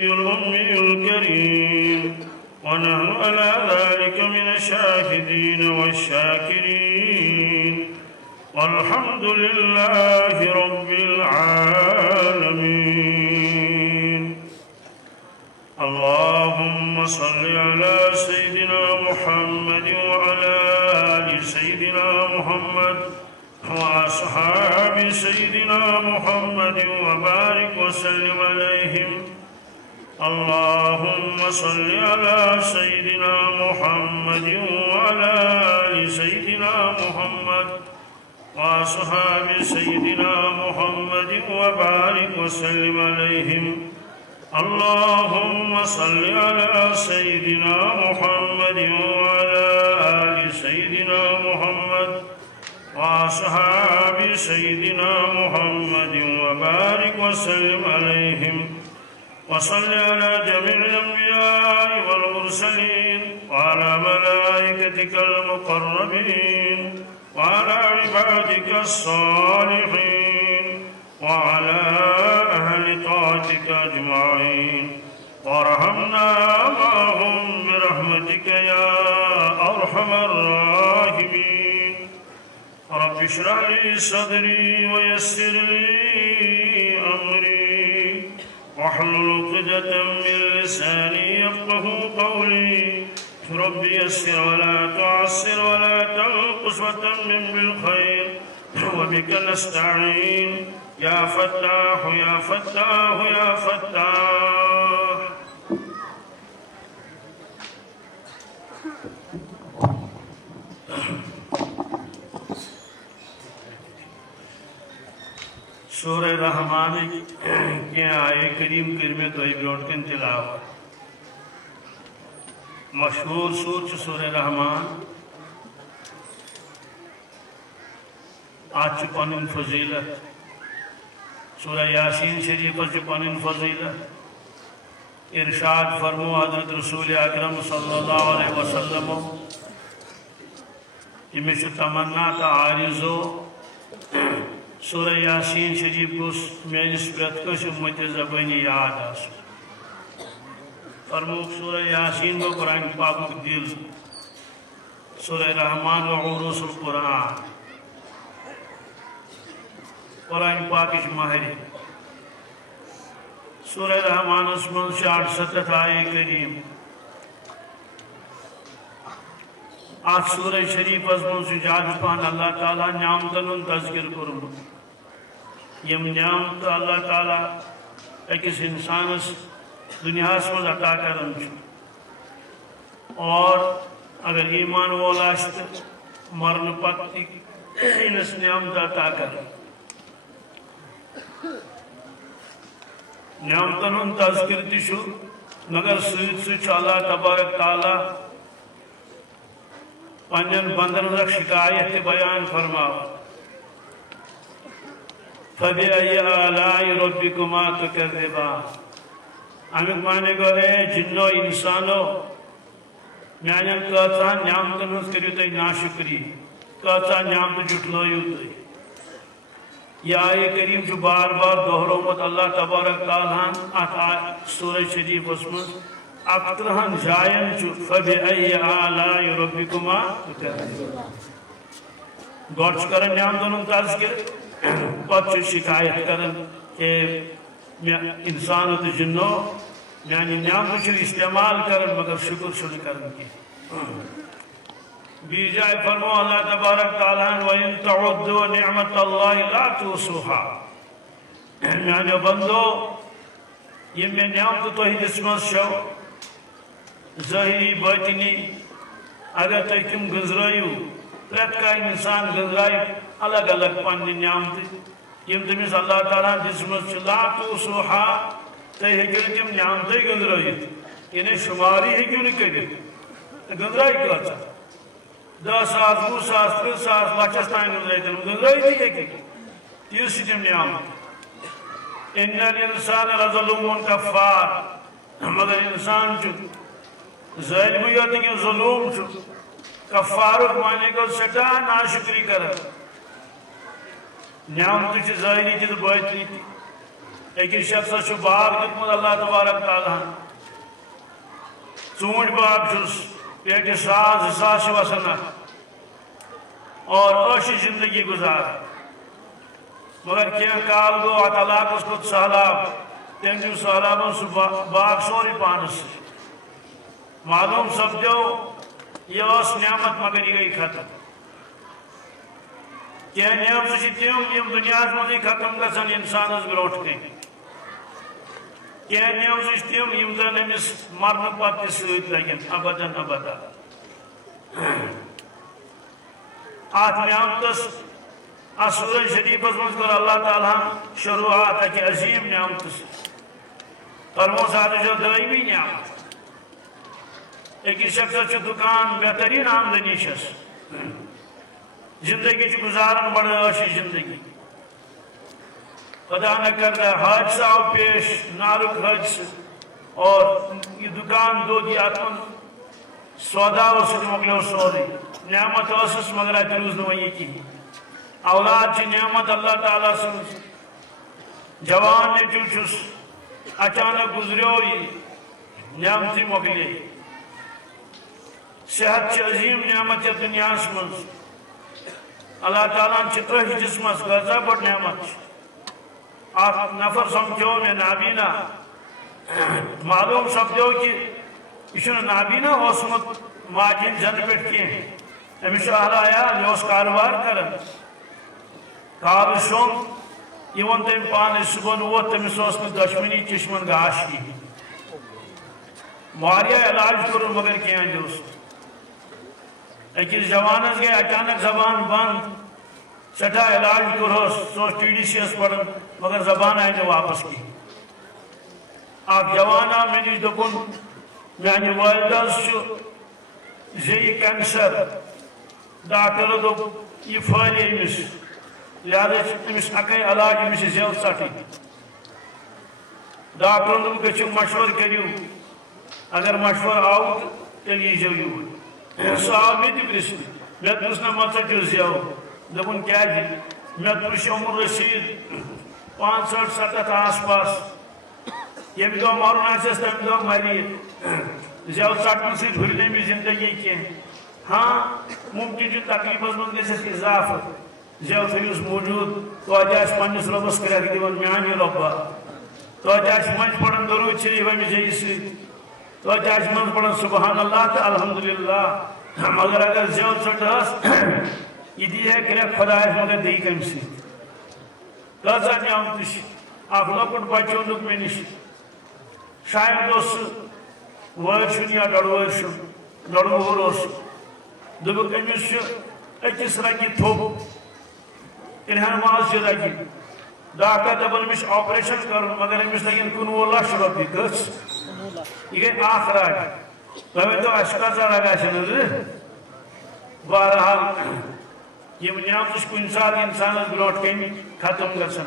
الأمي الكريم ونحن على ذلك من الشاهدين والشاكرين والحمد لله رب العالمين. اللهم صل على سيدنا محمد وعلى آل سيدنا محمد وأصحاب سيدنا محمد وبارك وسلم عليهم. اللهم صل على سيدنا محمد وعلى آل سيدنا محمد وأصحاب سيدنا محمد وبارك وسلم عليهم. اللهم صل على سيدنا محمد وعلى آل سيدنا محمد وأصحاب سيدنا محمد وبارك وسلم عليهم. وصل على جميع الأنبياء والمرسلين وعلى ملائكتك المقربين وعلى عبادك الصالحين وعلى أهل طاعتك أجمعين وارحمنا معهم برحمتك يا أرحم الراحمين. رب اشرح لي صدري ويسر لي أمري واحلل عقدة من لساني يفقهوا قولي. رب يسر ولا تعسر ولا تنقص وتمم بالخير وبك نستعين يا فتاح يا فتاح يا فتاح. سورہ رحمان کی آئے کریم کرمے تو برونٹ کن تلاوت مشہور سور سورہ رحمان آج پنن فضیلت. سورہ یاسین شریف پنن فضیلت. ارشاد فرمو حضرت رسول اکرم صلی اللہ علیہ وسلم امش تمنا تا عارضو سورہ یاسین شریف گوس میانس پریت کس امت زبانی یاد آس. فرموک سورہ یاسین گو قرآن پاک دل. سورہ رحمان و عروس القرآن قرآن پاک ماہر. سورہ رحمان اسمن 68 آئے کریم. آج سورہ شریف اسمن سے جاد پان اللہ تعالیٰ نعمتن تذکر کرم. یم نعمت اللہ تعالیٰ اکس انسانس دنیا من عطا کرن اور اگر ایمان وولاشت مرن پتی انس نعمت عطا کرن. نعمتن تذکر تشو مگر سوچ اللہ تبارک تعالیٰ پنجن بندن رکھ شکایت بیان فرماو. فَبِأَيِّ آلَاءِ رَبِّكُمَا تُكَذِّبَانِ. امیک معنی گو اے جنو انسانو میانن کاتا نعمتن ہنس کریو تی ناشکری کاتا نعمت جٹلویو تی. یہ آئے کریم جو بار بار دہرومت اللہ تبارک تعالیٰ سورہ شریف اسمت اکترہن جائن جو فَبِأَيِّ آلَاءِ رَبِّكُمَا تُكَذِّبَانِ. گوچ کرن نعمتن تذکر پتہ شکایت کرن کہ انسان تو جنو یعنی نعمت استعمال کرن مگر شکر شکر کرن کی. بیجائے فرمو اللہ تبارک تعالیٰ وَإِن تَعُدُّوا نِعْمَةَ اللَّهِ لَا تُحْصُوهَا. یعنی بندو یہ میں نعمت تو ہی جسمت شو ظاہری باطنی اگر تو کم گزرائیو پریت کا انسان گزرائی الگ الگ پانی نعمت یم تمس اللہ تعالیٰ جسمت لا تُحْصُوهَا تو ہیکیو تم نعمت گزرائیت یعنی شماری ہیکیو نکلی گزرائی کہتا 10,000 20,000 30,000 لچھس تائن گزرائی گزرائی تھی ہیکی تیس تم نعمت. ان الانسان لظلوم کفار. مگر انسان چو ظالمیت کی ظلوم چو کفارک معنی کو سٹا ناشکری کر. نعمت ظاہری چیز باطنی تھی ایکس شخص باغ دیتمت اللہ تبارک تعالیٰ ژوٗنٛٹھۍ باغ چھُس پیٹہِ ساس 2,000 چھِ وسان اور عٲشی زندگی گزار مگر کینٛہہ کال گوٚو اتھ علاقس کھوٚت سہلاب تٔمۍ نیوٗ سہلابن سُہ باغ سورُے پانس سۭتۍ معلوم سپدیو یہ ٲس نعمت مگر یہ گئی ختم کینٛہہ نعمتہٕ چھِ تِم یِم دُنیاہس منٛزٕے ختم گژھن انسانس برٛونٛٹھ کَنہِ کینٛہہ نعمتہٕ چھِ تِم یِم زن أمِس مرنہٕ پتہٕ تہِ سۭتۍ لگن ابدن ابدا اتھ نعمتس اتھ سورہ شریفس منٛز کٔر اللہ تعالیٰ شروعات اکہِ عظیٖم نعمتہٕ سۭتۍ فرموس اتھ چھِ دٲیمی نعمت أکِس شخصس چھُ دُکان بہتریٖن آمدنی چھس زندگی چھُ گُزاران بڑٕ عٲشی زندگی خدا نہ کردہ حادثہ آو پیش نارُک حادثہ اور یہ دکان دود یہ اتھ منٛز سودا سۭتۍ مۄکلیو سورُے نعمت ٲسٕس مگر اتہِ روٗز نہٕ وۄنۍ یہِ کِہیٖنۍ اولاد چھِ نعمت اللہ تعالیٰ سٕنٛز جوان نیٚچوٗ چھُس اچانک گُزریو یہِ نعمتٕے مۄکلے صحت چھِ عظیٖم نعمت یتھ دُنیاہس منٛز اللہ تعالیٰ ہن چھِ أتھۍ جسمس غذا بٔڑ نعمت چھِ اکھ نفر سمکھیو مےٚ نابینا معلوم سپدیو کہ یہ چھُنہٕ نابینا اوسمُت ماجہِ ہِنٛدِ زنہٕ پٮ۪ٹھ کینٛہہ أمِس چھُ اہل عیال یہِ اوس کارٕبار کران کالہٕ شوٚنٛگ یہِ ووٚن تٔمۍ پانے صُبحن ووت تٔمِس اوس نہٕ دۄشوٕنی چشمن گاش کِہیٖنۍ واریاہ علاج کوٚرُن مگر کینٛہہ اندیوس أکِس جوانس گٔے اچانک زبان بنٛد سٹھاہ علاج کوٚرہوس سُہ اوس TDC یس پران مگر زبان آیہِ نہٕ واپس کِہیٖنۍ اکھ جوان آو مےٚ نِش دوٚپُن میانہِ والدس چھُ زیٚیہِ کینسر ڈاکٹرو دوٚپ یہِ پھہلہِ أمِس لہذا چھُ أمِس اکے علاج أمِس چھِ زٮ۪و ژٹٕنۍ ڈاکٹرن دوٚپ گٔژھِو مشورٕ کٔرِو اگر مشورٕ آو تہٕ تیٚلہِ ییٖزیو یوٗرۍ سُہ آو مےٚ تہِ پرژھنہِ مےٚ دوٚپُس نہ مہ ژٔٹِو زٮ۪و دوٚپُن کیٛازِ مےٚ تُل شوٚنٛگُن رٔسیٖد 65-70 آس پاس ییٚمہِ دۄہ مرُن آسٮ۪س تَمہِ دۄہ مرِ یہِ زٮ۪و ژٹنہٕ سۭتۍ ہُرِ نہٕ أمِس زندگی کینٛہہ ہاں مُمکِن چھُ تکلیٖفس منٛز گژھٮ۪س اضافہٕ زٮ۪و تھٲیوُس موٗجوٗد توتہِ آسہِ پننِس رۄبس کرٛٮ۪کھ دِوان میانہِ رۄبا توتہِ آسہِ مٔنٛزۍ پران درود شریٖف أمِس زیٚیہِ سۭتۍ توتہِ آسہِ منٛزٕ پران سبحان اللہ تہٕ الحمدللہ مگر اگر زٮ۪و ژٔٹہس یہ دی ہے کرٛٮ۪کھ خۄدایس مگر دی کمہِ سۭتۍ کۭژاہ نعمتہٕ چھِ اکھ لۄکُٹ بچہِ اوٚنُکھ مےٚ نِش شاید اوس سُہ وٲرۍ چھُنہٕ یا ڈۄڈ وٲرۍ چھُ ڈۄڈ وُہُر اوس دوٚپُکھ أمِس چھُ أکِس رگہِ تھوٚپ کِرٛہن ماز چھِ رگہِ ڈاکٹر دپان أمِس چھُ آپریشن کرُن مگر أمِس لگن 19 لچھ رۄپیہِ کٔژ یہِ گٔے اکھ رگ تُہۍ ؤنۍتو اَسہِ کۭژاہ رگ آسن حظ بہرحال یِم نعمتہٕ چھِ کُنہِ ساتہٕ انسانس برٛونٛٹھ کَنہِ ختم گژھان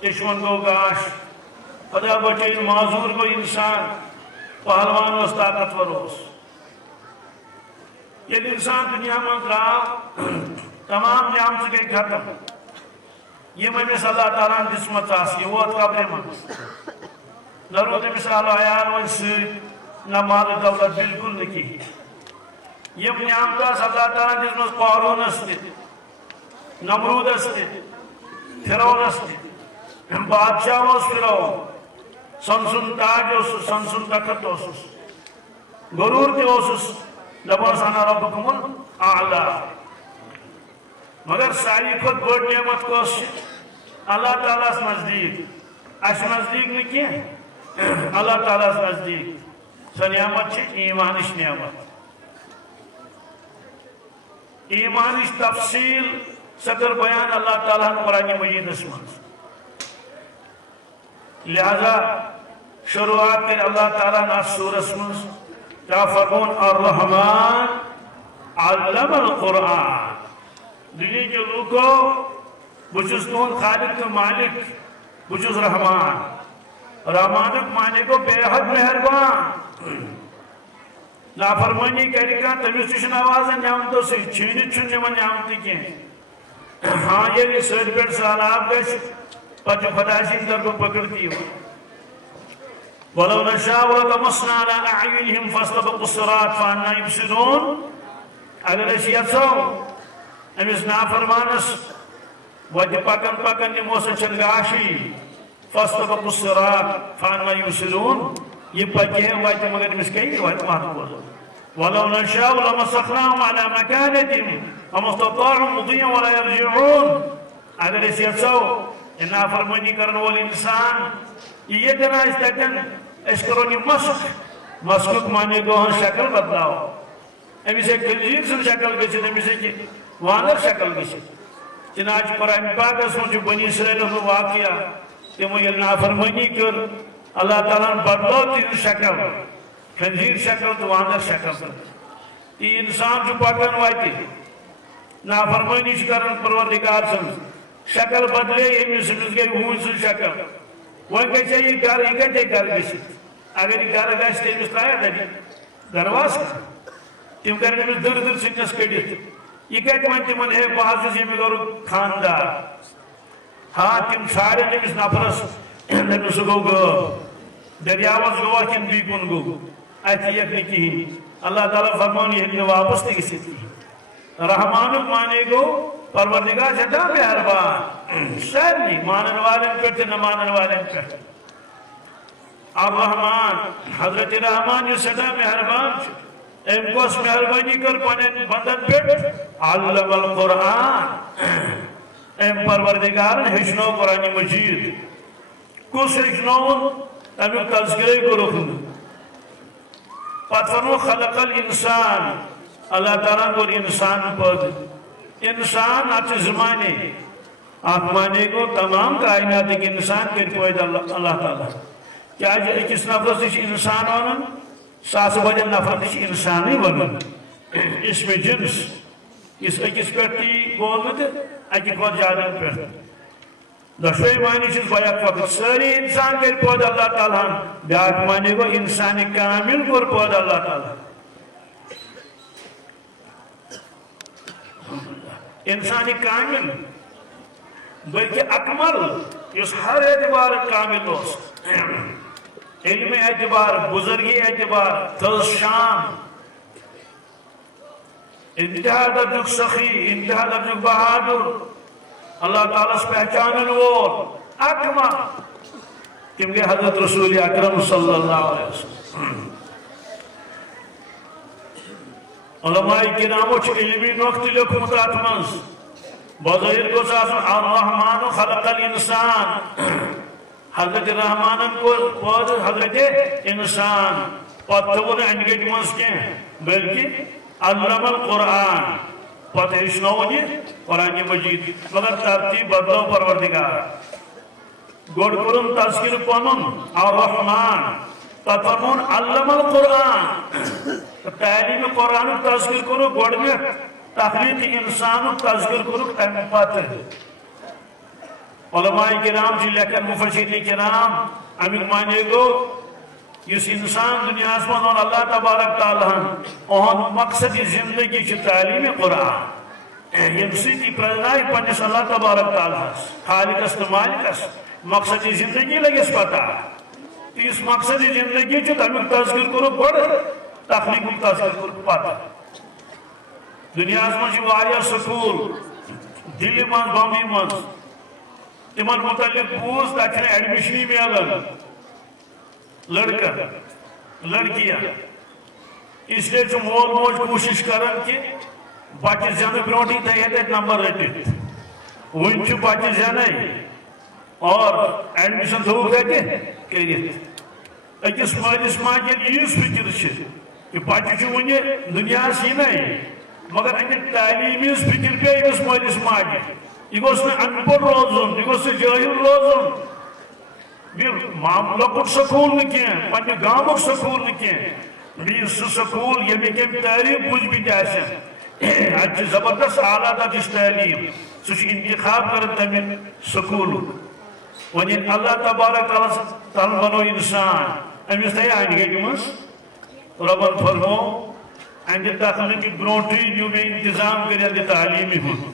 چشمن گوٚو گاش خدا بچٲیِن معذوٗر گوٚو انسان پہلوان اوس طاقتور اوس ییٚلہِ انسان دُنیا منٛز درٛاو تمام نعمتہٕ گٔے ختم یِم أمِس اللہ تعالیٰ ہن دِژمٕژ آسہٕ یہِ ووت قبرِ منٛز نہ روٗد أمِس اہل عیال وۄنۍ سۭتۍ نہ مالہٕ دولت بالکل نہٕ کِہیٖنۍ یِم نعمتہٕ آسہٕ اللہ تعالیٰ ہن دِژمٕژ قارونس تہِ نمروٗدس تہِ فرعونس تہِ بادشاہ اوس فرعون سۄنہٕ سُنٛد تاج اوسُس سۄنہٕ سُنٛد تخت اوسُس غروٗر تہِ اوسُس دپان اوس انا ربکم الاعلیٰ مگر ساروی کھۄتہٕ بٔڑ نعمت کۄس چھِ اللہ تعالیٰ ہس نزدیٖک اَسہِ نزدیٖک نہٕ کینٛہہ اللہ تعالیٰ ہس نزدیٖک سۄ نعمت چھِ ایٖمانٕچ نعمت ایٖمانٕچ تفصیٖل سۄ کٔر بیان اللہ تعالیٰ ہن قرآنِ مجیٖدس منٛز لہذا شروعات کٔر اللہ تعالیٰ ہن اتھ سورس منٛز کیٛاہ فرموُن الرحمان علم القرآن دُنیہِکیو لوٗکو بہٕ چھُس تُہُنٛد خالق تہٕ مالک بہٕ چھُس رحمان رحمانُک معنے گوٚو بے حد مہربان نافرمٲنی کرِ کانٛہہ تٔمِس تہِ چھُ نوازان نعمتو سۭتۍ چھیٖنِتھ چھُنہٕ نِوان نعمتہٕ کینٛہہ ہاں ییٚلہِ سۭتۍ پٮ۪ٹھ سہلاب گژھِ پتہ خدا سن طرف پکڑتی ہو ولو نشاء لطمسنا على اعينهم فاستبقوا الصراط فانا يبصرون اگر اس یژھو امس نافرمانس وتہ پکن پکن نمو سچن گاشی فاستبقوا الصراط فانا يبصرون یہ پکے وتہ مگر امس کہیں وتہ مات ولو نشاء لمسخناهم على مكانتهم وما استطاعوا مضيا ولا يرجعون اگر اس یژھو نافرمانی کرن وول انسان یہ دنا اس تکن اس کرو یہ مسک مانے گو ہن شکل بدلاو امی سے خنزیر سن شکل گچھت امی سے وانر شکل گچھت چنانچہ قرآن پاک اس میں جو بنی اسرائیل میں واقعہ تمو یہ نافرمانی کر اللہ تعالیٰ بدلو تین شکل خنزیر شکل تو وانر شکل تی انسان جو پاکن واتی نافرمانی کرن پروردگار سن شکل بدلے امی سمجھ گئی ہوئی سن شکل وہ کہتے ہیں یہ گھر گشت اگر یہ گھر گشت تمس ترایا درواز تم کریں تمس در در سکنس کڑت یہ کہتے ہیں تمن ہے بحث یہ کرو خاندار ہاں تم سارے تمس نفرس تمس گو دریاوس گوا کن بی کن گو اتھ یک کہین اللہ تعالیٰ فرمان یہ واپس تھی گھت رحمان مانے گو پروردگار جدا مہربان شاید نہیں مانن والن پہ نہ مانن والن پہ الرحمن حضرت رحمان یہ سدا مہربان ام کو اس مہربانی کر پنن بندن پہ علم القرآن ام پروردگار ہچنو قرآن مجید کس ہچنو امیک تذکرے کو رکھن پتفرمو خلق الانسان اللہ تعالیٰ کو انسان پد انسان اچھے زمانے آپ مانے کو تمام کائنات ایک انسان کے پوید اللہ تعالیٰ کیا کس نفرت سے انسان ونن ساس بجن نفرت سے انسان ہی ونن اس میں جنس اس اکس پرتی بولت اکی خود جادن پرت دشوئی معنی چیز بیاک وقت ساری انسان کے پوید اللہ تعالیٰ بیاک مانے کو انسان کامل پر پوید اللہ تعالیٰ انسانی کامل بلکہ اکمل اس ہر اعتبار کامل ہو علم اعتبار بزرگی اعتبار تز شان انتہا درجک سخی انتہا درجک بہادر اللہ تعالیٰ سے پہچانن وول اکمل تم گئے حضرت رسول اکرم صلی اللہ علیہ وسلم علماء کرامو چھ علمی نقطہ لکھمت اتمنز بظاہر کو ساسن الرحمن خلق الانسان حضرت رحمانن کو پود حضرت انسان پتون انگیٹ منز کے بلکہ علم القرآن پتہ اشنونی قرآن مجید مگر ترتیب بدلو پروردگار گوڑ کرن تذکر پنن الرحمن تفرمون علم القرآن تعلیم قرآن تذکر کرو گوڑنیت تخلیق انسان تذکر کرو تم پتہ علماء کرام جی لیکن مفسرین کرام امیر مانے گو اس انسان دنیا اسمان اور اللہ تبارک تعالیٰ اہم مقصد زندگی چھ تعلیم قرآن یم سیدی پرنائی پنیس اللہ تبارک تعالیٰ خالق است مالک است مقصد زندگی لگس پتا اس مقصد زندگی چھ تمیک تذکر کرو گوڑ تخلیق تذکر کرو پتا دنیا اسمان جی واریا سکول دلی من بامبی من تمن متعلق بوز تاکہ ایڈمیشنی میں الگ لڑکا لڑکیاں اس لیے جو مول موج کوشش کرن کہ بچہ زیادہ برونٹی تھا یہ نمبر رٹت ون چھ بچہ زیادہ اور ایڈمیشن تھو گئے کریت اکس مالس ماجد یہ فکر چھ کہ بچہ چھ ون دنیا سی نہیں مگر اگر تعلیمی فکر پہ اکس مالس ماجد یہ گوس نے انپڑھ روزن یہ گوس نے جاہل روزن لکٹ سکول نکیں پنہ گامک سکول نکیں بیس سکول یمی کم تعلیم بوجھ بھی جیسے اچھ زبردست اعلیٰ درجہ تعلیم سوچ انتخاب کرن تمہیں سکول ونین اللہ تبارک تعالیٰ بنو انسان امیس تھی آئین گئی کمس ربن فرمو اندر داخلن کی برونٹی نیو میں انتظام کریں اندر تعلیمی ہوں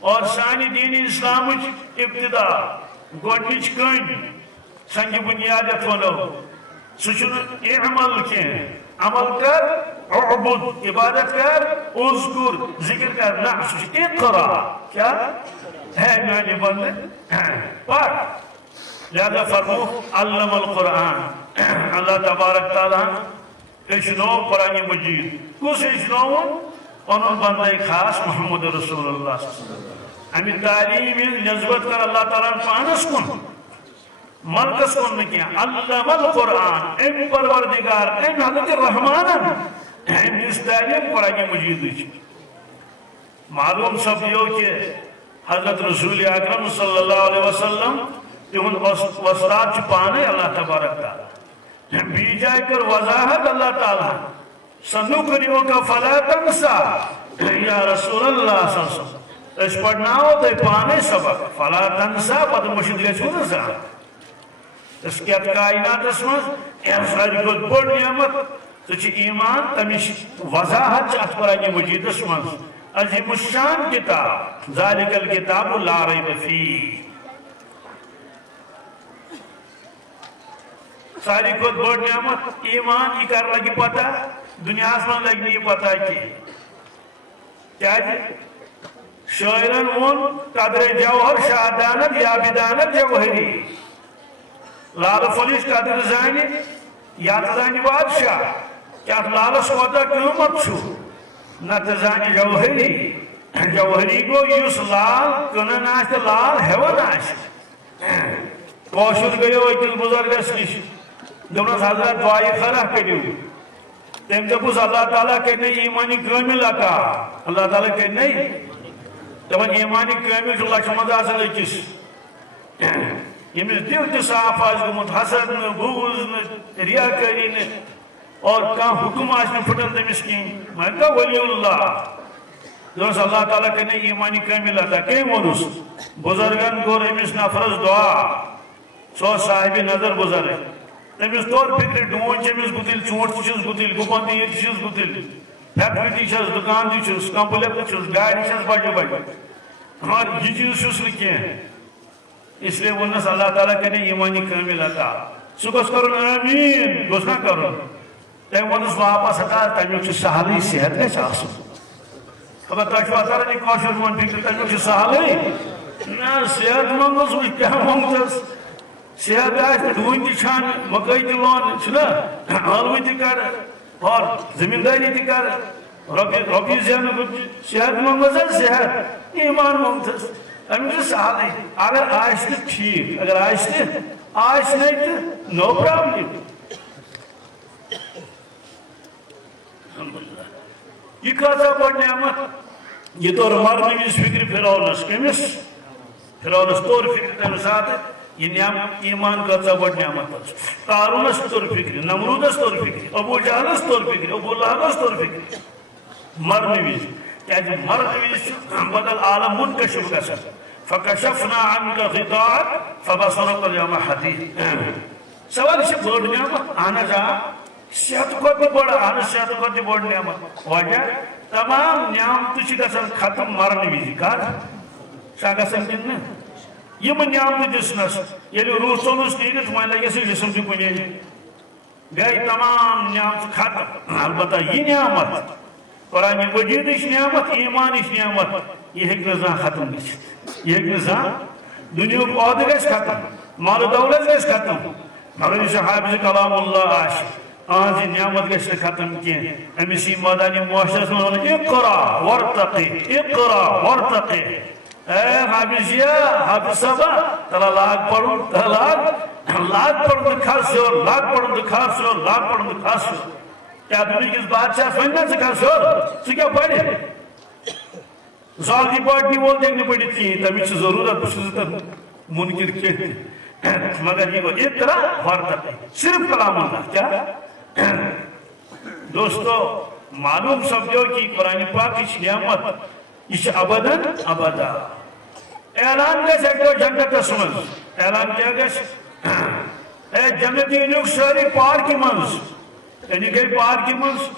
اور سانی دین اسلام ابتدا گۄڈنِچ کٔنۍ سنگہِ بُنیاد یتھ ونو سُہ چھُنہٕ اعمل کینٛہہ عمل کر اعبد عبادت کر اذکر ذکر کر نہ سُہ چھُ اقرا کیا ہے میانہِ بندٕ پر لہذا فرمو علم القرآن اللہ تبارک تعالیٰ ہیٚچھنو قرآن مجید کُس ہیٚچھنووُن پنُن بندے خاص محمد رسول اللہ امی تعلیم نسبت کر اللہ تعالیٰ پانس کن ملکس کن نہ کینٛہہ علم القرآن ام پروردگار ام حضرت رحمانن ام دِژ تعلیم قرآن مجیدٕچ معلوم سپدیو کہ حضرت رسول اکرم صلی اللہ علیہ وسلم تہند وسطات پانے اللہ تبارک تعالیٰ بی جائے کر وضاحت اللہ تعالیٰ سنُقرئُکَ فلا تنسى یا رسول اللہ صلی اللہ علیہ وسلم اس پڑھناو تو پانے سبق فلا تنسى پتہ مشید گژھو نا زانٛہہ اس کیٛاہ کائنات منٛز ساروی کھۄتہٕ بٔڑ نعمت سُہ چھُ ایمان تمِچ وضاحت چھِ اتھ قرآن مجیدس منٛز عظیم الشان کتاب ذالک الکتاب لا ریب فیہ ساری کھۄتہٕ بٔڑ نعمت ایمان یہ کر لگی پتہ دنیا من لگی نہٕ یہ پتہ کیٛازِ شاعرن وون قدر جوہر شادانت یا بدانت جوہری لال فلش قدر زانہِ یتھ زانہِ بادشاہ کیا لالس کوتاہ قۭمت چھُ نتہٕ زانہِ جوہری جوہری گو یُس لال کٕنان آسہِ تہٕ لال ہیوان آسہِ کٲشُر گٔیو أکِس بُزرگس نِش دوٚپنس حضرت دعایہِ خٲرا کٔرِو تٔمۍ دوٚپُس اللہ تعالیٰ کرِ ایمانی کٲمِل عطا اللہ تعالیٰ کرِ دپان ایمانی کٲمِل چھُ لچھِ منٛز آسان أکِس ییٚمِس دِل تہِ صاف آسہِ گوٚمُت حسد نہٕ بوٗز نہٕ ریاکٲری نہٕ اور کانٛہہ حُکم آسہِ نہٕ پھٕٹان تٔمِس کِہیٖنۍ وۄنۍ گوٚو ولی اللہ دوٚپنس اللہ تعالیٰ کرِ ایمانی کٲمِل عطا کٔمۍ ووٚنُس بُزرگن کوٚر أمِس نفرس دعا سُہ اوس صاحبِ نظر بُزرگ تٔمِس توٚر فِکرِ ڈوٗنۍ چھِ أمِس گُتٕلۍ ژوٗنٛٹھۍ تہِ چھِس گُتٕلۍ گُپن تہِ ییٚتہِ چھِس گُتٕلۍ فیکٹری تہِ چھَس دُکان تہِ چھُس کمپلیکس تہِ چھُس گاڑِ چھَس بجہِ بجہِ مگر یہِ چیٖز چھُس نہٕ کینٛہہ اس لیے ووٚننس اللہ تعالیٰ کرِ ایمانی کٲمِل عطا سُہ گوٚژھ کرُن آمیٖن گوٚژھ نا کرُن تٔمۍ ووٚنُس واپس ہتا تمیُک چھُ سہلٕے صحت گژھِ آسُن خبر تۄہہِ چھُوا تران یہِ کٲشُر میون فِکرِ تمیُک چھُ سہلٕے نہ صحت منٛگُس وٕچھ کیٛاہ منٛگتس صحت آسہِ ڈوٗنۍ تہِ چھانہِ مکٲے تہِ لون چھُنا ٲلوٕ تہِ کر اور زٔمیٖندٲری تہِ کر رۄپیہِ زینُک صحت منٛگُس حظ صحت ایمان منٛگتس امیُک چھُ سہلٕے اگر آسہِ تہٕ ٹھیٖک اگر آسہِ نہٕ آسہِ نَے تہٕ نو پرابلم یہ کۭژاہ بٔڑ نعمت یہ توٚر مرنہٕ وِزِ فِکرِ فرعونس کٔمِس فرعونس توٚر فِکرِ تمہِ ساتہٕ یہ نعمت ایمان کۭژاہ بٔڑ نعمت ٲس قارونس توٚر فِکرِ نمروٗدس توٚر فِکرِ ابوٗ جہلس توٚر فِکرِ ابوٗ لہبس توٚر فِکرِ مرنہٕ وِزِ کیٛازِ مرنہٕ وِزِ چھُ بدل عالم منکشف گژھان فکشفنا عنک غطاءک فبصرک اليوم حدید سوال چھِ بٔڑ نعمت اہن حظ آ صحت کھۄتہٕ تہِ بٔڑ اہن حظ صحت کھۄتہٕ تہِ بٔڑ نعمت وجہ تمام نعمتہٕ چھِ گژھان ختم مرنہٕ وِزِ کر چھا گژھان کِنہٕ نہٕ یِم نعمتہٕ دِژنس ییٚلہِ روح ژوٚلُس نیٖرِتھ وۄنۍ لگٮ۪س یہِ جسم تہِ کُنے گٔے تمام نعمتہٕ ختم البتہ یہِ نعمت قرآن مجیدٕچ نعمت ایمانٕچ نعمت یہ ہیٚکہِ نہٕ زانٛہہ ختم گٔژھِتھ یہ ہیٚکہِ نہٕ زانٛہہ دُنیہُک عہدٕ گژھِ ختم مال دولت گژھِ ختم مگر یُس حافظ کلام اللہ آسہِ اہنٛز یہِ نعمت گژھِ نہٕ ختم کینٛہہ أمِس یی مٲدانہِ معاشرس منٛز ونُن اقرا وارتقی اقرا وارتقی اے حافظ حافظ صٲبا تلا لاگ پرُن تلا لاگ پرُن تہٕ کھس ہیوٚر لاگ پرُن تہٕ کھس ہیوٚر لاگ پرُن تہٕ کھس ہیوٚر کیا دُنہِکِس بادشاہس وَنہِ نا ژٕ کھس ہیوٚر ژٕ کیٛاہ پرِ زالجی پارٹی وول ہیٚکہِ نہٕ پٔرِتھ کِہیٖنۍ تَمِچ چھِ ضروٗرت بہٕ چھُس تَتھ مُنکِر کینٛہہ تہِ مگر یہ گوٚو اقرا وارتقی صرف کلام اللہ کیا دوستو معلوم سپدیو کہ قرآن پاکٕچ نعمت یہ چھِ ابداً ابدا اعلان گژھِ اَکہِ دۄہ جنتس منٛز اعلان کیٛاہ گژھِ اے جنت أنِوُکھ سٲری پارکہِ منٛز یعنی گٔے پارکہِ منٛز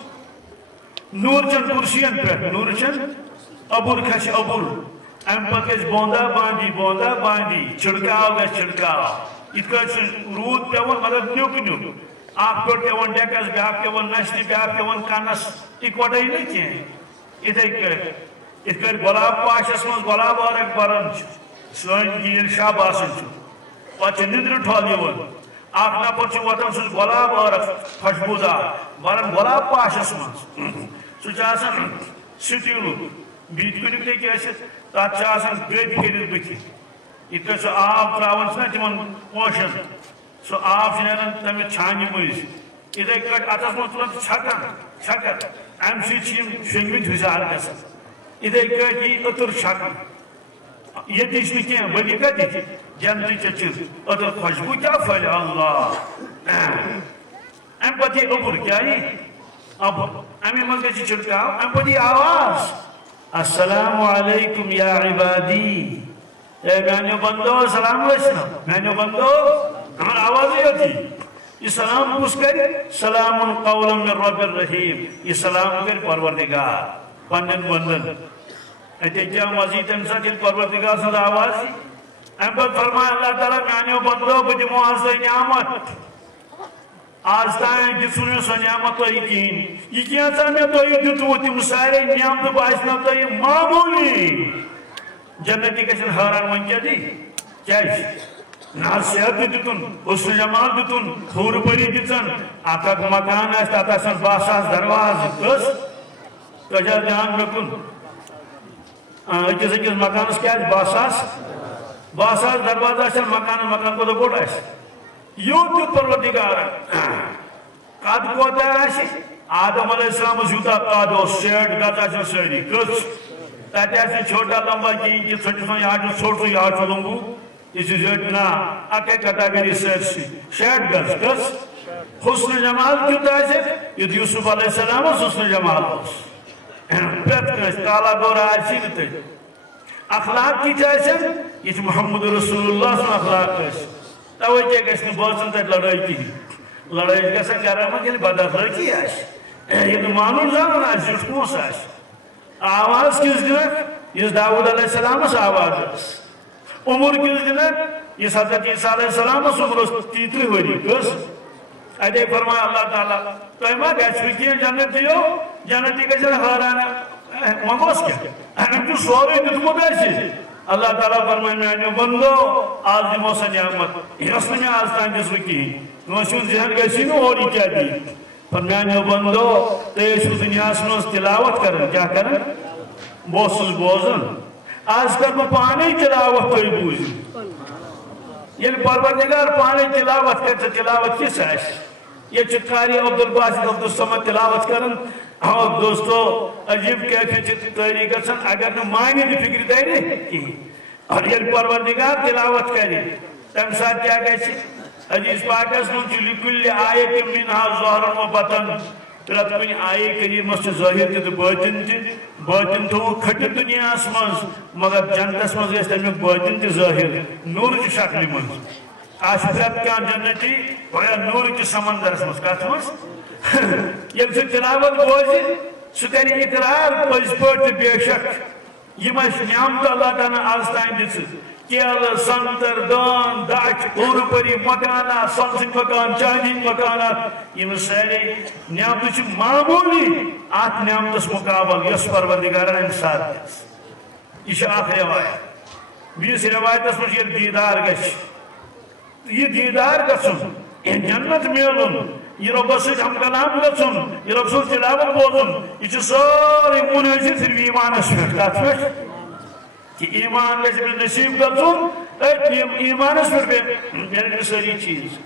نوٗر چن کُرسین پٮ۪ٹھ نوٗر چن ابُر کھسہِ ابُر ام پتہ گژھِ بوندا باندی چھڑکاو گژھِ چھڑکاو یِتھ کٲٹھۍ چھُ روٗد پیوان مگر نیُک اکھ پیوٚٹ پیوان ڈیکس بیاکھ پیوان نشنہِ بیاکھ پیوان کنس اِکوٹے نہٕ کینٛہہ یِتھے کٲٹھۍ گۄلاب پاشس منٛز گۄلاب ارگ بران سٲنۍ گیٖر شب آسان چھُ پتہٕ چھِ نِندرِ ٹھۄل یِوان اکھ نفر چھُ وۄتھان سُہ چھُ گۄلاب ارگ خوشبوٗدار بران گۄلاب پاشس منٛز سُہ چھُ آسان سٹیٖلُک بیٚیہِ کُنیُک تہِ ہیٚکہِ ٲسِتھ تتھ چھِ آسان گٔدۍ کٔرِتھ بٕتھِ یِتھ کٲٹھۍ سُہ آب تراوان چھِنہ تِمن پوشن سُہ آب چھُ نیران تمہِ چھانہِ مٔنٛزۍ یِتھے کٲٹھۍ اتھس منٛز تُلان چھکان امہِ سۭتۍ چھِ یِم شۄنٛگمٕتۍ ہُشار گژھان یِتھے کٲٹھۍ یی أتٕر چھکان ییٚتہِ چھُ نہٕ کینٛہہ بٔلکہِ کتہِ جنتٕچ چھِ أتٕر خوشبوٗ کیٛاہ پھٔلہِ اللہ امہِ پتہٕ یی اوٚبُر کیٛاہ یی اوٚبُر امے منٛز گژھِ چھڑکاو امہِ پتہٕ یی آواز السلام علیکم یا عبادی اے میانیو بندو سلام ٲسِنا میانیو بندو ہمار آوازٕے یوت یہِ سلام کُس کرِ سلام قولا من رب الرحیم یہِ سلام کرِ پروردگار پننٮ۪ن بندن اتے کیٛاہ مزیٖد تمہِ ساتہٕ ییٚلہِ پروردگار سٕنٛز آواز یی امہِ پتہٕ فرماے اللہ تعالیٰ میانیو بندو بہٕ دِمو آز تۄہہِ نعمت آز تام دِژوٕ مےٚ سۄ نعمت تۄہہِ کِہیٖنۍ یہِ کینٛژھا مےٚ تۄہہِ دِتوٕ تِم سارے نعمتہٕ باسنو تۄہہِ معموٗلی جنتی گژھن حٲران وۄنۍ کیٛاہ دی کیٛازِ نہ حظ صحت تہِ دِتُن حُسنِ جمال دِتُن حوٗر پٔری دِژن اکھ اکھ مکان آسہِ تتھ آسن 10,000 دروازٕ کٔژ تۄہہِ چھا دھیان رکُن أکِس مکانس کیٛاہ آسہِ 10,000 دروازٕ آسن مکان کوتاہ بوٚڑ آسہِ یوٗت دیُت پروردگارن قد کوتاہ آسہِ آدم علیہ السلامس یوٗتاہ قد اوس 60 گز آسن سٲری کٔژ تتہِ آسہِ چھوٹا لمبا کِہیٖنۍ کہِ ژھٔٹِس وۄنۍ یہِ چھُ ژھوٚٹ یہِ چھُ لوٚمبوٗ یہِ چھُ زیوٗٹھ نا اکے کٹاگری سٲرسٕے 60 گز کٔژ حُسنِ جمال کیُتھ آسہِ یُتھ یوٗسف علیہ السلام حُسنِ جمال اوس پرٛٮ۪تھ کٲنٛسہِ کالا گورا آسہِ نہٕ تتہِ اخلاق کِتھ آسن یہِ چھُ محمد رسول اللہ سُنٛد اخلاق ٲسۍ توے کیٛاہ گژھِ نہٕ بٲژن تتہِ لڑٲے کِہیٖنۍ لڑٲے چھِ گژھان گرن منٛز ییٚلہِ بد اخلٲقی آسہِ ییٚلہِ نہٕ مانُن زانُن آسہِ زیُٹھ پونٛسہٕ آسہِ آواز کِس دِنکھ یُس داوٗد علیہ السلامس آواز ٲس عمر کِس دِنکھ یُس حضرت عیٖسیٰ علیہ السلامس عمر اوس 30 ؤری کٔژ اتے فرمایا اللہ تعالیٰ تۄہہِ ما گژھوٕ کینٛہہ جنتیو جنتی گژھن حٲران منگوس کیٛاہ أمۍ چھُ سورُے دیُتمُت اَسہِ اللہ تعالیٰ فرماے میانیو بندو آز دِمو سۄ نعمت یۄس نہٕ مےٚ آز تام دِژوٕ کِہیٖنۍ کٲنٛسہِ ہُنٛد ذہن گژھی نہٕ اور یہِ کیٛاہ دی پر میانیو بندو تُہۍ ٲسِو دُنیاہس منٛز تِلاوت کران کیٛاہ کران بہٕ اوسُس بوزان آز کر بہٕ پانے تِلاوت تُہۍ بوٗزِو ییٚلہِ پروردگار پانے تِلاوت کرِ تہٕ تِلاوت کِژھ آسہِ ییٚتہِ چھُ قاری عبدالباسط عبدالصمد تِلاوت کران اور دوستو عجیب کیفیت چھِ تٲری گژھان اگر نہٕ معنی تہِ فکرِ ترِ کِہیٖنۍ اور ییٚلہِ پروردگار تِلاوت کرِ تمہِ ساتہٕ کیٛاہ گژھِ حدیث پاکس منٛز چھُ لِکُلہِ آیتہِ مِنہا ظٲہِرٌ و بطن پرٛٮ۪تھ کُنہِ آیے کریٖمس چھُ ظٲہِر تہِ تہٕ بٲطِن تہِ بٲطِن تھوٚوُکھ کھٔٹِتھ دُنیاہس منٛز مگر جنتس منٛز گژھِ تمیُک بٲطِن تہِ ظٲہِر نوٗرٕچہِ شکلہِ منٛز آسہِ پرٛٮ۪تھ کانٛہہ جنتی گویا نوٗرٕچہِ سمندرس منٛز کتھ منٛز ییٚلہِ سُہ تِلاوت بوزِ سُہ کرِ اقرار پٔزۍ پٲٹھۍ تہٕ بے شک یِم اَسہِ نعمتہٕ اللہ تعالیٰ آز تام دِژٕ کیلہٕ سنگتر دان دچھ حوٗر پٔری مکانات سۄنہٕ سٕنٛدۍ مکان چاندی ہٕنٛدۍ مکانات یِم سارے نعمتہٕ چھِ معموٗلی اتھ نعمتس مُقابل یۄس پروردگارن امہِ ساتہٕ دِژ یہِ چھِ اکھ رٮ۪وایت بیٚیِس رٮ۪وایتس منٛز ییٚلہِ دیٖدار گژھِ یہِ دیٖدار گژھُن جنت میلُن یہِ رۄبس سۭتۍ ہم کلام گژھُن یہِ رۄبہٕ سُنٛد تِلاوت بوزُن یہِ چھُ سورُے مُنحصر صرف ایٖمانس پٮ۪ٹھ کتھ پٮ۪ٹھ کہ ایمان گژھِ أمِس نصیٖب گژھُن أتھۍ ایٖمانس پٮ۪ٹھ میلن أمِس سٲری چیٖز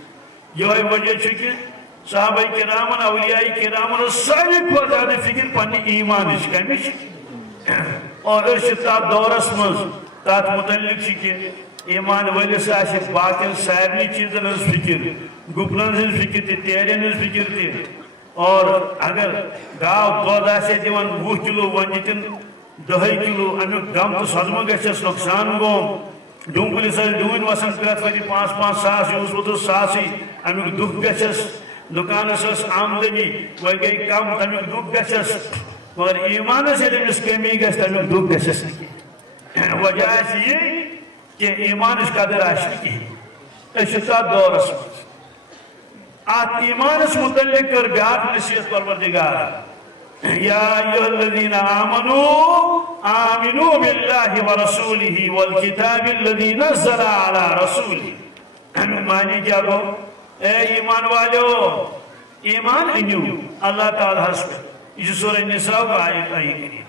یِہوے وجہ چھُ کہِ صحابہ کرامن اولیاء کرامن ٲس ساروی کھۄتہٕ زیادٕ فکر پننہِ ایٖمانٕچ کمِچ اور أسۍ چھِ تتھ دورس منٛز تتھ متعلق چھِ کہِ ایمان وٲلِس آسہِ باقین سارنٕے چیٖزن ہٕنٛز فکر گُپنن ہٕنٛز فکر تہِ تیرٮ۪ن ہٕنٛز فکر تہِ اور اگر گاو دۄد آسہِ دِوان 20 کِلوٗ وۄنۍ دِتِن 10 کِلوٗ امیُک غم تہٕ صدمہٕ گژھٮ۪س نۄقصان گوٚو ڈوٗنٛگلِس ٲسۍ ڈوٗنۍ وسان پرٛٮ۪تھ ؤری 5-5 ساس یہِ اوس ووتُس ساسٕے امیُک دُکھ گژھٮ۪س دُکانس ٲس آمدنی وۄنۍ گٔے کم تمیُک دُکھ گژھٮ۪س مگر ایٖمانس ییٚلہِ أمِس کٔمی گژھِ تمیُک دُکھ گژھٮ۪س نہٕ کینٛہہ وجہ یہ کہ ایمان اس قدر آشن کی اشتا دور اسمت آت ایمان اس متعلق کر بیاق نصیحت پروردگار یا ایوہ الذین آمنوا باللہ ورسولہ والکتاب الذی نزل علی رسولہ معنی کیا گو اے ایمان والو ایمان انیو اللہ تعالیٰ حسب یہ سورہ نساء کا آیت آئی کریم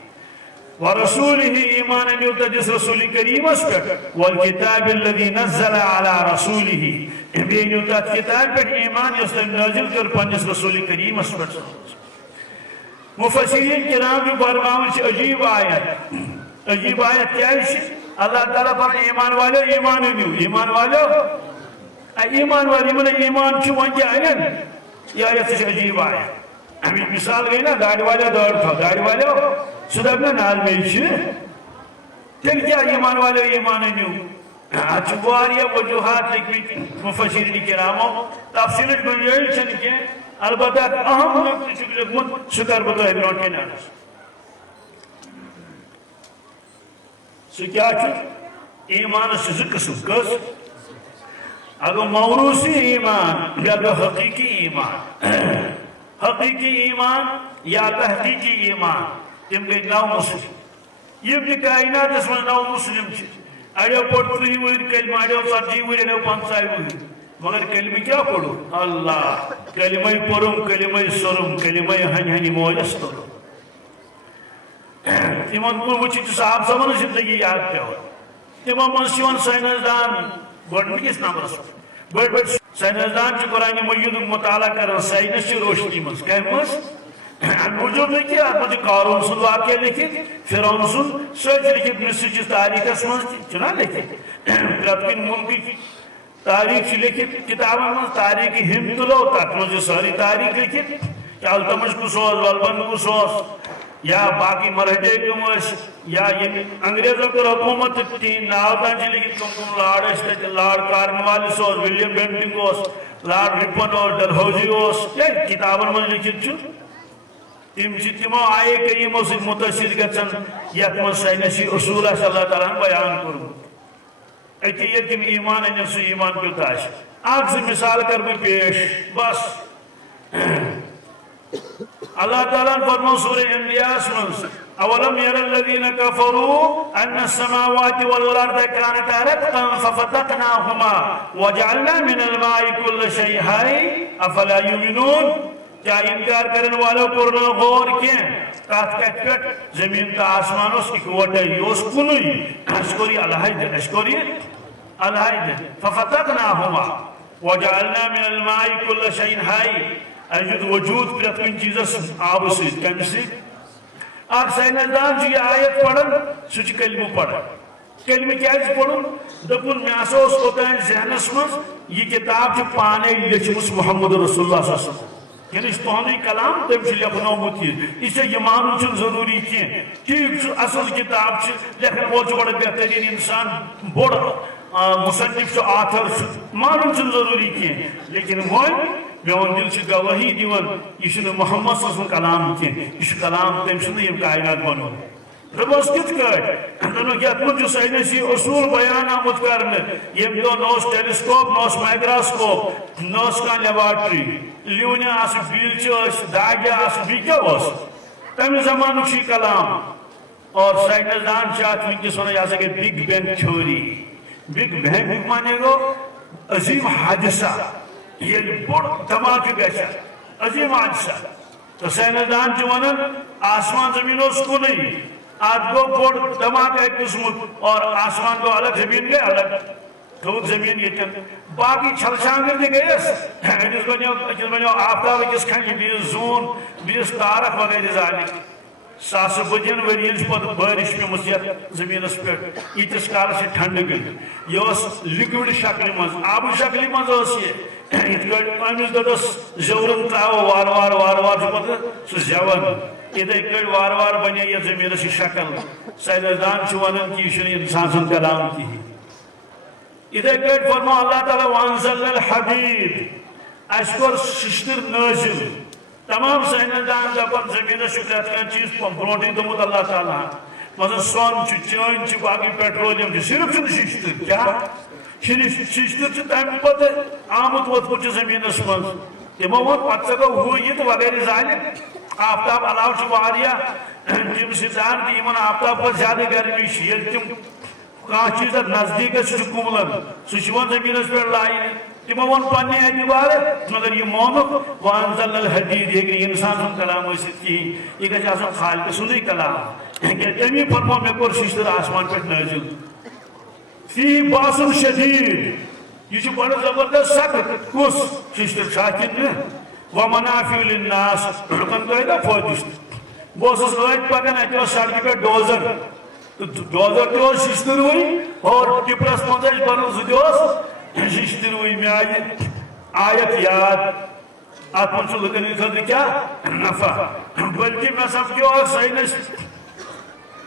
ورسوله ایمان انیو تجس رسول کریم اس پر والکتاب الذی نزل علی رسوله بینیو تات کتاب پر ایمان یسلم نازل کر پنجس رسول کریم اس پر مفسرین کرام بھی فرماؤں سے عجیب آیت کیا ہے اللہ تعالیٰ پر ایمان والے ایمان انیو ایمان والے ایمان والے من ایمان چھو ونجا اینن یہ آیت سے عجیب آیت ہمیں مثال گئی نا گاڑی والے دور تھا گاڑی والے صدقنا نال میں تل کیا ایمان والے ایمان انیو چکواری وجوہات لکھوی مفسرین کراموں تفصیلت میں یہ چھن کے البتہ اہم نقطہ چکل لکھمت شکر بطو ایبنون کے نانس سو کیا چھو ایمان سزک سکس اگر موروثی ایمان یا حقیقی ایمان یا تحقیقی ایمان تم گئی نو مسلم یہ بھی کائنات اس میں نو مسلم چھ اڑیو پڑھ 3 ور کلمہ اڑیو 40 ور اڑیو 50 ور مگر کلمہ کیا پڑھو اللہ کلمہ پڑھم کلمہ سرم کلمہ ہنی مولس ترم تمن کو وچھ صاحب زمان زندگی یاد پیو تمن منسیون سائنسدان گوڑنکس نمبرس بڑ سائنسدان چھ قرآن مجید مطالعہ کرن سائنس چھ روشنی مز کہ مز موجود لکھی آتما قارون سن واقعہ لکھی فرعون سن سوچ لکھی مصر چیز تاریخ اسمان چنا لکھی پراتکن ملکی تاریخ لکھی کتابوں میں تاریخ ہند لو تک مجھے ساری تاریخ لکھی کہ التمش کو سوز والبند کو سوز یا باقی مرحجے کم یا انگریزوں کو حکومت تین ناوتان چی لکھی کم لارڈ لارڈ کارنوالی سوز ولیم بینٹنگ اوس لارڈ رپن اور ڈلہوزی اوس یہ کتابوں میں لکھی چھو تمو آئے کریموں سے متاثر گچن یتمن سائنسی اصول صلی اللہ تعالیٰ بیان کرو ایتی یہ تم ایمان انجل سے ایمان کیوں تاش آگ سے مثال کر میں پیش بس اللہ تعالیٰ فرمو سورہ انبیاء منز اولم یر الذین کفروا ان السماوات والارض كانتا رتقا ففتقناهما وجعلنا من الماء كل شيء حي افلا یؤمنون کیا انکار کرنے والوں پورنا غور کیا کات کٹ پٹ زمین تا آسمان اس کی قوت ہے یوس کنوی اشکوری الہائد ففتقناهما وجعلنا من الماء كل شيء حي اجد وجود پرت کن چیزس آب سید کم سید آگ سائنسدان جو یہ آیت پڑھن سوچ کلمہ پڑھن کلمہ کیا ہے پڑھن دکن میں آسوس ہوتا ہے ذہنس مز یہ کتاب جو پانے لچمس محمد رسول اللہ صلی اللہ علیہ وسلم یعنی اس توہنی کلام تم سے لکھنا ہوتی ہے اسے یہ مانو چھن ضروری کیا ٹھیک اصل کتاب سے لیکن وہ جو بڑا بہترین انسان بڑا مصنف سے آتھر مانو چھن ضروری کیا لیکن وہ میون دل سے گواہی دیون یہ چھن محمد صلی اللہ علیہ وسلم کلام کیا اس کلام تم سے یہ کائنات بنو ربوس کت کر انہوں کہ اتمت جو سائنسی اصول بیان آمد کرنے یہ دو نوس ٹیلیسکوپ نوس مائکراسکوپ نوس کا لیبارٹری لیونے آس بیلچ اس داگیا آس بیکیا اس تم زمانو چی کلام اور سائنسدان چاہت میں کس ہونا جا سکے big bang theory big bang مانے گو عظیم حادثہ یہ بڑھ دھماکے گیسا عظیم حادثہ تو سائنسدان چونن آسمان زمین اس کو نہیں آج کو بڑھ دھماکہ ایک قسم اور آسمان کو الگ زمین گئے الگ کھود زمین یہ چند باقی چھلچانگر دے گئے جس بنیو آفتاب کس کھنجی بیس زون بیس تارک وغیر ذالک ساس بجن ورینج پت بارش میں مسیح زمین اس پر ایتس کال سے ٹھنڈ گئی یہ اس لیکوڈ شکل مز آب شکل مز اس یہ امس دس زورن تراو وار وار وار وار جو پت سو زیون ادھے کڑ وار وار بنے یہ زمین اس شکل سائنسدان چوانن کی شنی انسان سن کلام کی ادھے کڑ فرما اللہ تعالی وانزل الحدید اشکر ششتر نازل تمام سائنسدان دپن زمین شکلت کا چیز برونٹی دمت اللہ تعالی مثلا سون چین باقی پیٹرولیم صرف ششتر کیا ششتر تمہ پتہ آمت ووتمت زمینس من تمو وون پتہ گو ہو یہ تو وغیرہ زالہ آفتاب علاوہ تم سیزان تمہ آفتاب پر زیادہ گرمی یل تم کھانا چیز نزدیک کملن سہ زمینس پہ لائن تمو وون پنہ اعتبار مگر یہ مونک وانزل الحدید یہ انسان سن کلام کہین یہ گھس آسن خالق سندی کلام تمی فرمو مے کور ششتر آسمان پہ نازل فی باسن شدید یہ بڑا زبردست سخت کس ششتر شاکن ومنافع للناس لکن گئی فوجست بہت ات پکان اتہ سڑکہ پہ ڈوزر ڈوزر تہ ششتر اور ٹپرس مز بنل سہ ششتر مے آیت یاد ات من لکن خاطر کیا نفع بلکہ میں سمجھو سائنس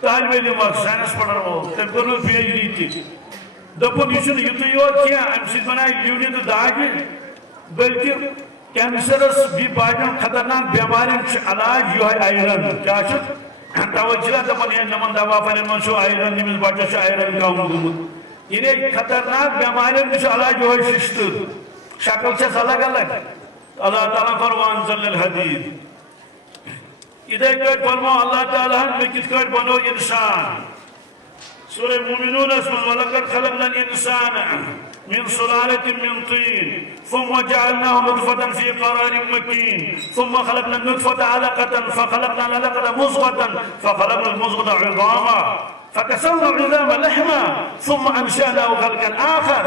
طالب علم سائنس پڑھن وول تم کور پی ایچ ڈی تہ دپن یہ یوتھے یوت کی ام سی بنائے لیونی تو داغ بلکہ کینسرس بھی باقین خطرناک بیمارین علاج یہ آئرن کیا توجہ دپن نمن دوا پن من آئرن یمس بچس آئرن کم گومت یہ خطرناک بیمارین علاج یہ ششتر شکل چھس الگ الگ اللہ تعالیٰ کور وانزل الحدید ادھے کٹ فرمو اللہ تعالیٰ میں کت کٹ بنو انسان سورہ مومنون اسمن وَلَقَدْ خَلَقْنَا الْإِنسَانَ مِنْ صُلَالَةٍ مِنْ طِينٍ ثُمَّ جَعَلْنَاهُ نُطْفَةً فِي قَرَارٍ مَكِينٍ ثُمَّ خَلَقْنَا النُّطْفَةَ عَلَقَةً فَخَلَقْنَا الْعَلَقَةَ مُضْغَةً فَخَلَقْنَا الْمُضْغَةَ عِظَامًا فَكَسَوْنَا الْعِظَامَ لَحْمًا ثُمَّ أَنشَأْنَاهُ خَلْقًا آخَرَ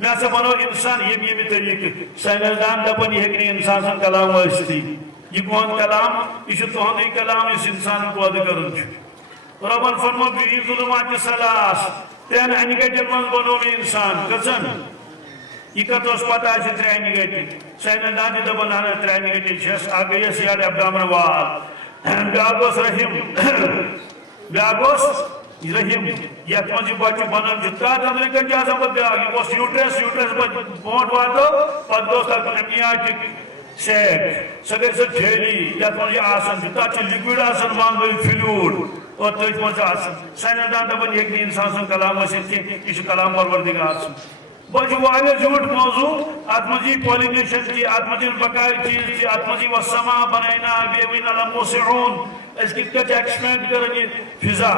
میں سے بنو انسان یہ طریقہ سائنسدان دپن یہ ہیکہ انسان سن کلام ٲسِتھٕے یہ کون کلام یہ تہندے کلام اس انسان کو پٲدٕ کران ربن فرمو فی ظلمات ثلاث ترین انہِ گٹن من بنو انسان کژن یہ کت پتہ ترین گٹہ سائنسدان تہ دپان اہن ترین گٹہ چھس اکھ گٔیَس یڈ ایبڈامن وال بیاکھ رحم بیاکھ رحم یتھ من یہ بچہ بنان تتھ أندرٕ کَنہِ چھُ آسان پتہٕ بیاکھ یہ یوٹرس برونٛٹھ واتو پتہٕ گوٚژھ تتھ ایمنیاٹک سیک سہ گٔے سۄ تھیلی یتھ من یہ آسان تتھ چھُ لِکوِڈ آسان منٛز فلوٗڈ اور تٔتھۍ منٛز چھُ آسان سائنسدان دپان یہِ ہیٚکہِ نہٕ انسان سُنٛد کلام ٲسِتھ کینٛہہ یہِ چھُ کلام پروردگار سُنٛد بہٕ چھُ واریاہ زیوٗٹھ موضوع اتھ منٛز یی پالِنیشن تہِ اتھ منٛز یِن بقایہِ چیٖز تہِ اتھ منٛز یی وَالسَّمَا بَنَيْنَاهَا بِأَيْدٍ لَمُوسِعُونَ أسۍ کِتھ کٔنۍ ایکسپینڈ کران یہِ فضا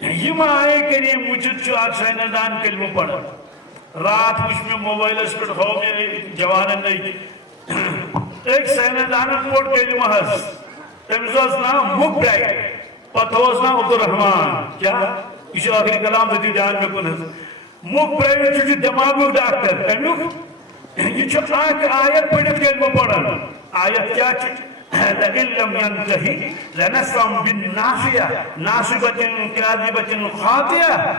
یِم آیے کریم وٕچھِتھ چھُ اکھ سائنسدان کلمہٕ پران رات وٕچھ مےٚ موبایلس پٮ۪ٹھ ہوو مےٚ جوانن نٔے أکۍ سائنسدانن پوٚر کلمہٕ حظ تٔمِس اوس ناو مُک برایٹ پتہ اوس ناو عبدالرحمان کیا یہ آخری کلام دیتی دھیان میں کن حضر مک پرائیویٹ چھو دماغو ڈاکٹر کمیوک یہ اکھ آیت پڑھت کلمہ پڑھن آیت کیا لئن لم ينتهي لنسفعا بالناصية ناصبة كاذبة خاطئة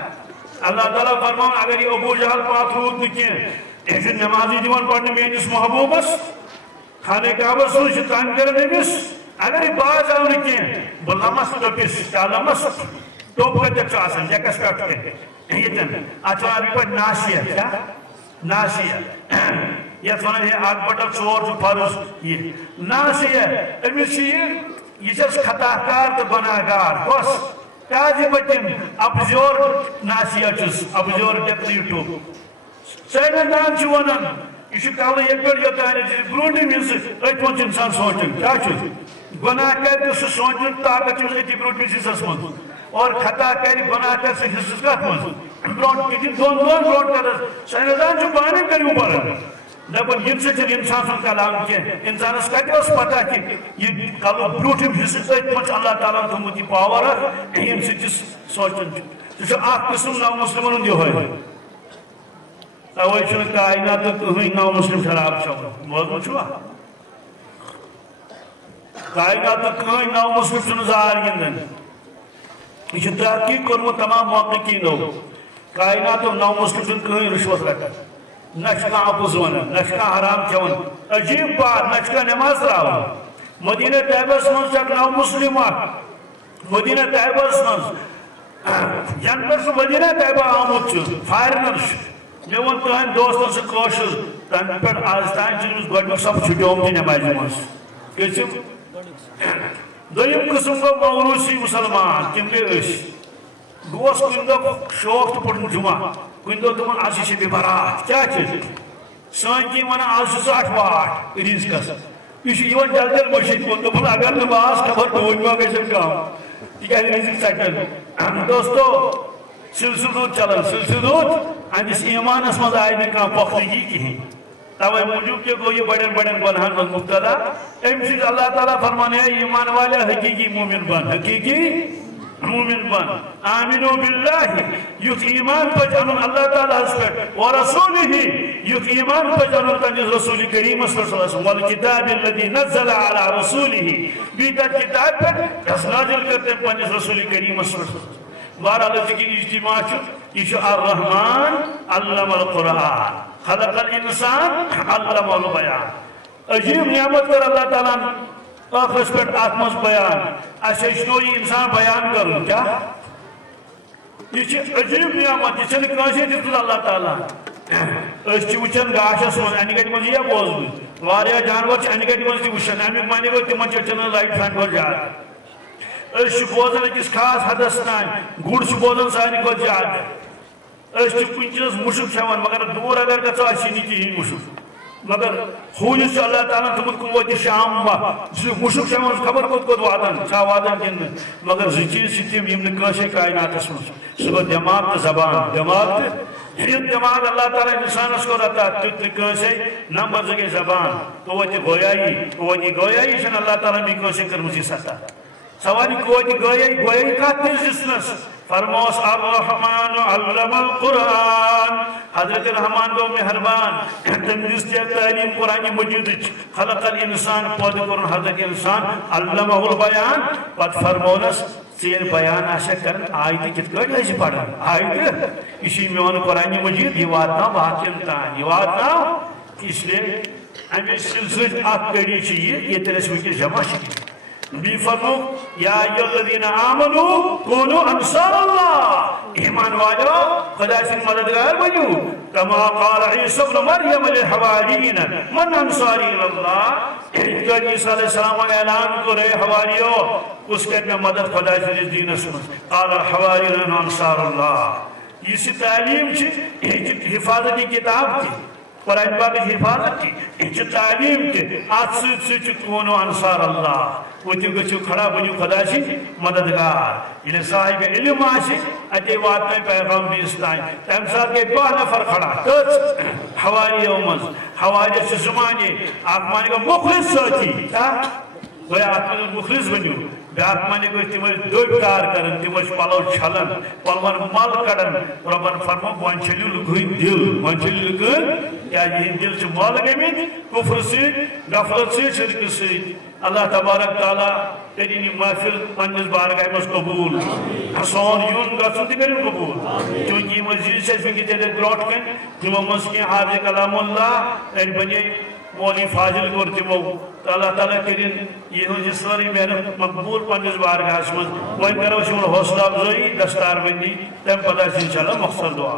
اللہ تعالیٰ فرمان اگر یہ ابو جہل پات رود نکین یہ نمازی دیوان پڑھنے میں جس محبوبس خانے کعبہ سوچ تان کرنے مس اگر یہ باز آو نکین بلامس ٹوپس کالامس ٹوپ کا جب آسن جیکس پیٹ کے یہ تن اچھا ابھی پر ناسیہ کیا ناسیہ یہ فنن ہے آگ بٹا چور جو فرض یہ ناسیہ امیس یہ جس خطا کار تو بناگار بس کاجی بچن ابزور ناسیہ چس ابزور ڈیکلیٹو سائنسدان چھو ونن یہ چھو کالہ ایک پر یہ تانے برونڈی مز اتمن انسان سوچن کیا چھ گناہ کر تو سوچن طاقت چھ اتی برونڈی مز من اور خطا کر گناہ کر سے حصص کت من برونڈ کی دون برونڈ کر سائنسدان چھو بانے کریو پر دپن یم سے انسان سن کلام کی انسانس کتہ اس پتہ کہ یہ کلو بروٹم حصہ اتمن اللہ تعالیٰ تھومت یہ پاور یم سے سوچن یہ اخ قسم نو مسلمن یہ ہوئے اوے چھ کائنات کہیں نو مسلم خراب چھو بوزمت چھوا کائنات کہیں نو مسلم چھن زار گندن یہ تحقیق کرمت تمام محققینو کائنات نو مسلم چھن کہیں رشوت رکھا نشکا اپوز ونن نشکا حرام کھون عجیب بات نشکا نماز تراون مدینہ طیبہ من چھ نو مسلم مدینہ طیبہ من ین پر مدینہ طیبہ آمد چھ فارنر مے ون تہن دوستن سے کوشش تم پہ آز تان چھ گۄڈنیُک صف چھٹیومت نمازِ منٛز کٔژِم دویم قسم گو موروثی مسلمان تم گئی گوس کن دہ شوق تو پڑھن جمعہ کن دہ دپان آج شب برات کیا سن کی ون آج 8 واٹ ریز کس یہ جل جل مشید کن دپان اگر ناس خبر ڈوج ما گھن کم تیز ریزک ژٹن دوستو سلسل رود چلان سلسل رود اندس ایمانس مز آئی نا کھانا پختگی کہین توے موجود کہ گو یہ بڑن بڑن گناہن من مبتلا ام سید اللہ تعالیٰ فرمانے ایمان والے حقیقی مومن بن حقیقی مومن بن آمنوا باللہ یوت ایمان پجانون اللہ تعالیٰ اس پر ورسولہ یوت ایمان پجانون تنجز رسول کریم صلی اللہ علیہ وسلم والکتاب الذي نزل على رسولہ بیتا کتاب پر اس نازل کرتے ہیں پنجز رسول کریم صلی اللہ علیہ وسلم بہرحال کی اجتماع یہ الرحمن علم القرآن خلق الانسان علم البیان عجیب نعمت کر اللہ تعالیٰ آخرس پر آتمس بیان ایسے یہ انسان بیان کرو کیا یہ عجیب نعمت یہ چھنے کانسی دیتا اللہ تعالیٰ اس وچن گاشس من اینی گٹی من یہ بوز واریا جانور اینی گٹی من وچن امیک معنی گو تمن چن لائٹ فینٹ ہو جائے اس بوزن اکس خاص حدس تان گڑ بوزن سانی کو زیادہ اس کن چیز مشک کھیوان مگر دور اگر گژھو اسی نی کہین مشک مگر خوجس اللہ تعالیٰ تمت قوت شام مشک کھیوان خبر کت واتان چھا واتان کن مگر زٕ چیز تم یم نہ کائناتس من سہ دماغ تو زبان دماغ یہ دماغ اللہ تعالیٰ انسانس کو رتا تیسے نمبر 2 گئی زبان قوت گویائی چھ اللہ تعالیٰ بھی کنسے کرمز یہ سطح سوال قوت گویائی کت جسمس فرموس الرحمن علم القرآن حضرت الرحمن کو مہربان تم جس تعلیم قرآن مجید خلق الانسان پود قرآن حضرت انسان علمہ البیان پت فرمونس ژیر بیان آشا کرن آیت کت کٹ ایسی پڑھا آیت اسی میون قرآن مجید یہ واتنا باقین تان یہ واتنا اس لیے ہمیں سلسلت آت کڑی چاہیے یہ تیرے سوچے جمع چاہیے بی فرمو یا ایو الذین آمنو کونو انصار اللہ ایمان والو خدا سے مددگار بنو کما قال عیسی ابن مریم للحوارین من انصاری اللہ عیسی علیہ السلام اعلان کرے حواریو اس کے میں مدد خدا سے دین سمجھ قال الحوارین انصار اللہ یہ سی تعلیم چھ حفاظتی کتاب تھی قرآن پاک حفاظت کی یہ تعلیم کے آت سچ کونو انصار اللہ وہ تیو گچو کھڑا بنیو خدا سی مددگار انہیں صاحب علم آشی اتی واتنے پیغام بیستائیں تیم ساتھ کے 2 نفر کھڑا کچھ حوالی اومز حوالی سے زمانے آپ مانے کو مخلص ساتھی گویا آپ میں مخلص بنیو بیاک مانے کو تیمج دوگ کار کرن تیمج پلو چھلن پلوان مال کڑن ربان فرمو وانچلی لکھوئی دل وانچلی لکھوئی کیا یہ دل چھ مال گئیمید کفر سے غفلت سے شرک سے اللہ تبارک تعالیٰ تیری محفل پنجز بارگاہ مز قبول حسون یون گھن تھی کریں قبول چونکہ یہ مزید سے فکر تیرے گروٹ کن جمع مسکی حافظ کلام اللہ تیری بنی مولی فاضل کرتی وہ اللہ تعالیٰ کریں یہ ساری محنت مقبول پنجز بارگاہ مز وہیں کرو شمال حوصلہ افزائی دستار بندی تیم پتہ سے انشاءاللہ مقصد دعا